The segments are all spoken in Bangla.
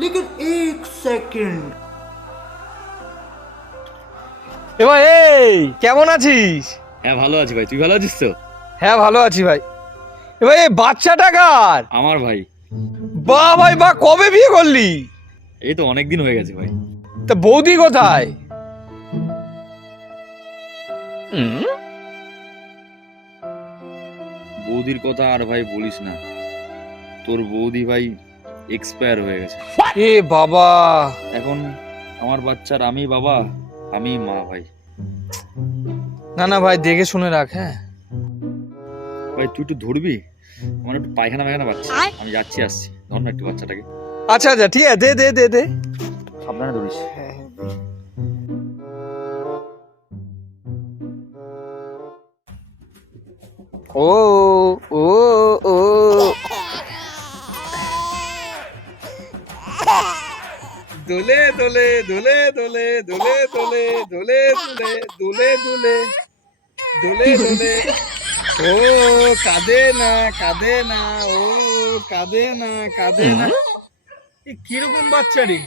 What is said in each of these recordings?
लेकिन एक सेकंड। এবার এই কেমন আছিস? হ্যাঁ ভালো আছি ভাই, তুই ভালো আছিস তো? হ্যাঁ ভালো আছি ভাই। এবার এই বাচ্চাটা কার? আমার ভাই। বাহ ভাই বাহ, কবে বিয়ে করলি? এই তো অনেক দিন হয়ে গেছে ভাই। তা বৌদি কোথায়? বৌদির কথা আর ভাই বলিস না, তোর বৌদি ভাই এক্সপায়ার হয়ে গেছে। এ বাবা, এখন আমার বাচ্চার আমি বাবা, আমি মা ভাই। না না ভাই, দেখে শুনে রাখ। হ্যাঁ ভাই তুই একটু ধরবি, আমার একটু পায়খানা পায়খানা পাচ্ছে, আমি যাচ্ছি আসছি, ধর না একটু বাচ্চাটাকে। আচ্ছা আচ্ছা ঠিক আছে, দে দে দে দে। সাবধানে ধরিস। ও ও ও দোলে দোলে দোলে দোলে দোলে দোলে দোলে দোলে দোলে দোলে দোলে দোলে। ও কাঁদে না কাঁদে না, ও কাঁদে না কাঁদে না। এ কিরকম বাচ্চা রে,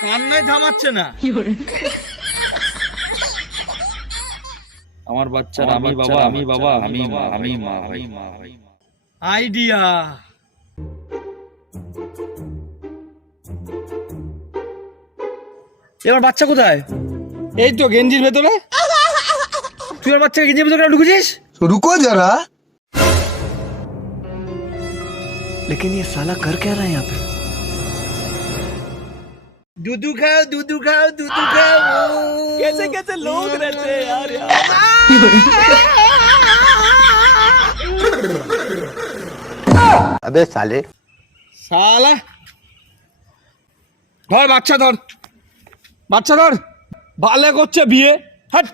কান্নায় থামাচ্ছে না। আমার বাচ্চার আমি বাবা, আমি বাবা, আমি মা, আমি মা ভাই। আইডিয়া। এবার বাচ্চা কোথায়? এই তো গেঞ্জির ভেতরে। তুই আমার বাচ্চাকে গেঞ্জির ভিতরে ঢুকেছিস? रुको जरा। लेकिन ये साला कर क्या रहा है यहाँ पे? दूधू खाओ दूधू खाओ दूधू खाओ। कैसे कैसे लोग रहते हैं यार अबे साले। साला ধর বাচ্চা, ধর বাচ্চা ধর। ভালো করছে বিয়ে, হাট।